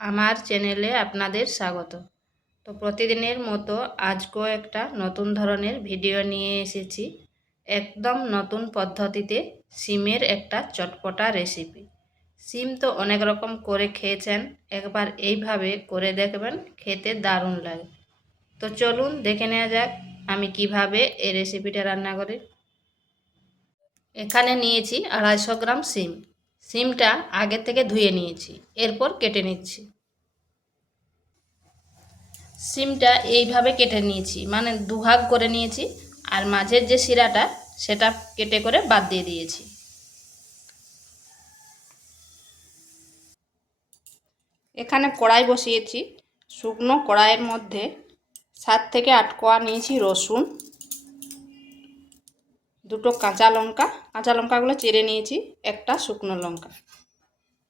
আমার চ্যানেলে আপনাদের স্বাগত। তো প্রতিদিনের মতো আজকেও একটা নতুন ধরনের ভিডিও নিয়ে এসেছি। একদম নতুন পদ্ধতিতে সিমের একটা চটপটা রেসিপি। সিম তো অনেক রকম করে খেয়েছেন, একবার এইভাবে করে দেখবেন খেতে দারুণ লাগে। তো চলুন দেখে নেওয়া যাক আমি কীভাবে এই রেসিপিটা রান্না করি। এখানে নিয়েছি আড়াইশো গ্রাম সিম। সিমটা আগে থেকে ধুয়ে নিয়েছি, এরপর কেটে নিচ্ছি। সিমটা এইভাবে কেটে নিয়েছি মানে দুভাগ করে নিয়েছি, আর মাঝের যে শিরাটা, সেটা কেটে করে বাদ দিয়ে দিয়েছি। এখানে কড়াই বসিয়েছি, শুকনো কড়াইয়ের মধ্যে সাত থেকে আট কোয়া নিয়েছি রসুন দুটো কাঁচা লঙ্কা, কাঁচা লঙ্কাগুলো চেড়ে নিয়েছি, একটা শুকনো লঙ্কা।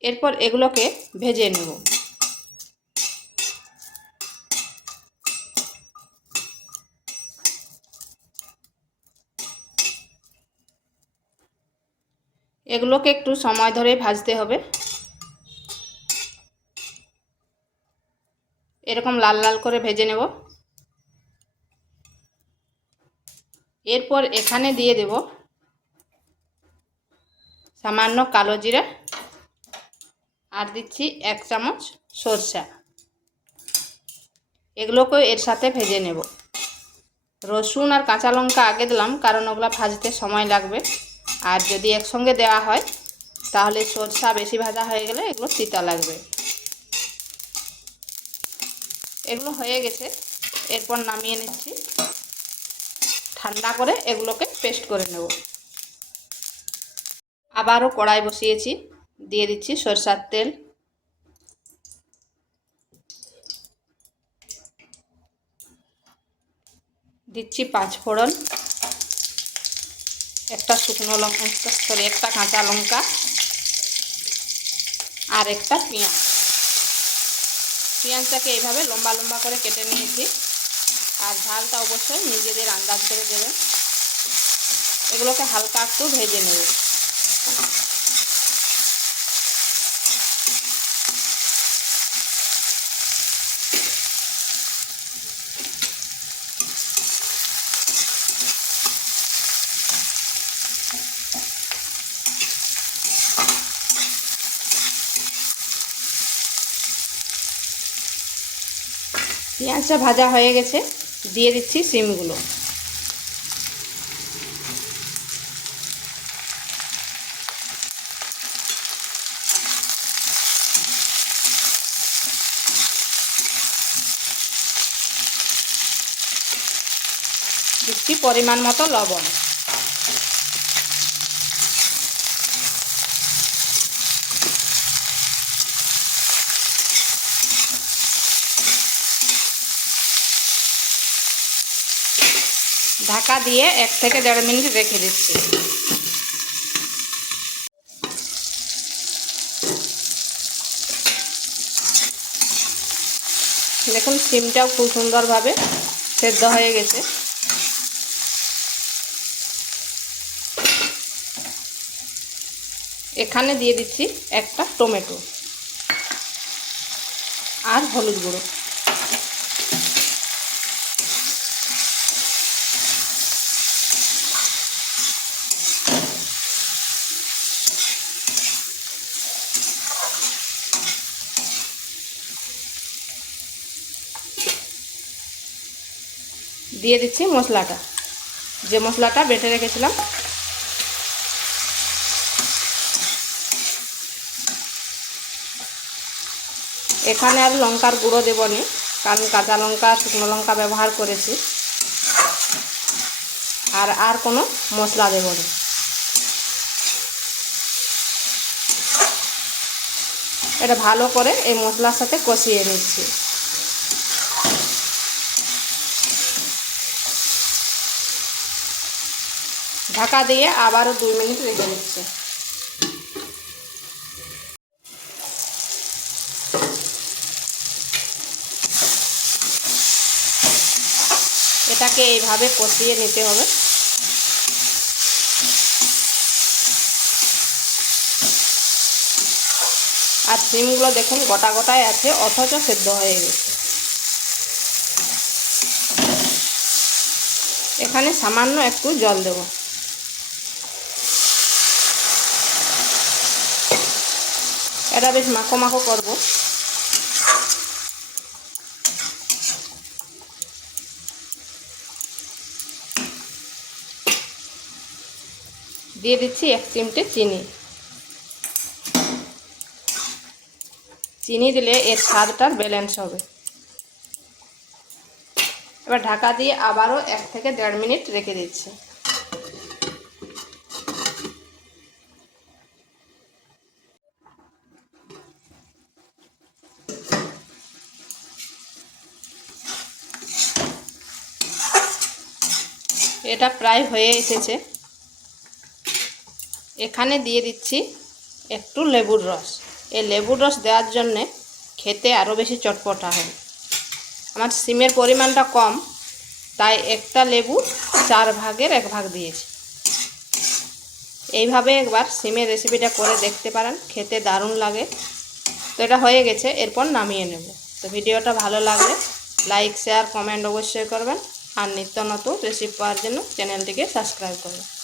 এরপর এগুলোকে ভেজে নেব। এগুলোকে একটু সময় ধরে ভাজতে হবে। এরকম লাল লাল করে ভেজে নেব। এরপর এখানে দিয়ে দেব সামান্য কালো জিরা আর দিচ্ছি এক চামচ সরষা। এগুলোকেও এর সাথে ভেজে নেব। রসুন আর কাঁচা লঙ্কা আগে দিলাম, কারণ ওগুলো ভাজতে সময় লাগবে। আর যদি একসঙ্গে দেওয়া হয়, তাহলে সরষা বেশি ভাজা হয়ে গেলে এগুলো তিতা লাগবে। এগুলো হয়ে গেছে। এরপর নামিয়ে নিচ্ছি। ঠান্ডা করে এগুলোকে পেস্ট করে নেব। আবারও কড়াই বসিয়েছি, দিয়ে দিচ্ছি সরষার তেল। দিচ্ছি পাঁচ ফোড়ন একটা শুকনো লঙ্কা সরি একটা কাঁচা লঙ্কা আর একটা পেঁয়াজ। পেঁয়াজটাকে এইভাবে লম্বা লম্বা করে কেটে নিয়েছি। আর ঝালটা অবশ্যই নিজেদের আন্দাজ করে দেবেন। এগুলোকে হালকা একটু ভেজে নেব। পেঁয়াজটা ভাজা হয়ে গেছে। দিয়ে দিচ্ছি সিমগুলো। দিচ্ছি পরিমাণ মতো লবণ। ঢাকা দিয়ে এক থেকে দেড় মিনিট রেখে দিচ্ছি। দেখুন, সিমটাও খুব সুন্দরভাবে সেদ্ধ হয়ে গেছে। এখানে দিয়ে দিচ্ছি একটা টমেটো আর হলুদ গুঁড়ো। দিয়ে দিচ্ছি মশলাটা। যে মশলাটা বেটে রেখেছিলাম। এখানে আর লঙ্কার গুঁড়ো দেবো নি, কারণ কাঁচা লঙ্কা, শুকনো লঙ্কা ব্যবহার করেছি। আর আর কোনো মশলা দেবো না। এটা ভালো করে এই মশলার সাথে কষিয়ে নিচ্ছি। ঢাকা দিয়ে আবারও দুই মিনিট রেখে দিচ্ছি। এটাকে এইভাবে কষিয়ে নিতে হবে। আর সিমগুলো দেখুন গোটা গোটায় আছে, অথচ সেদ্ধ হয়ে গেছে। এখানে সামান্য একটু জল দেব। এটা বেশ মাখো মাখো করব। দিয়ে দিচ্ছি এক চিমটে চিনি। চিনি দিলে এর স্বাদটার ব্যালেন্স হবে। এবার ঢাকা দিয়ে আবারও এক থেকে দেড় মিনিট রেখে দিচ্ছি। এটা প্রায় হয়ে এসেছে। এখানে দিয়ে দিচ্ছি একটু লেবুর রস। এই লেবুর রস দেওয়ার জন্যে খেতে আরও বেশি চটপটা হয়। আমার সিমের পরিমাণটা কম, তাই একটা লেবু চার ভাগের এক ভাগ দিয়েছি। এইভাবে একবার সিমের রেসিপিটা করে দেখতে পারেন, খেতে দারুণ লাগে। তো এটা হয়ে গেছে, এরপর নামিয়ে নেব। তো ভিডিওটা ভালো লাগলে লাইক শেয়ার কমেন্ট অবশ্যই করবেন। আর নিত্য নতুন রেসিপি পাওয়ার জন্য চ্যানেলটিকে সাবস্ক্রাইব করবেন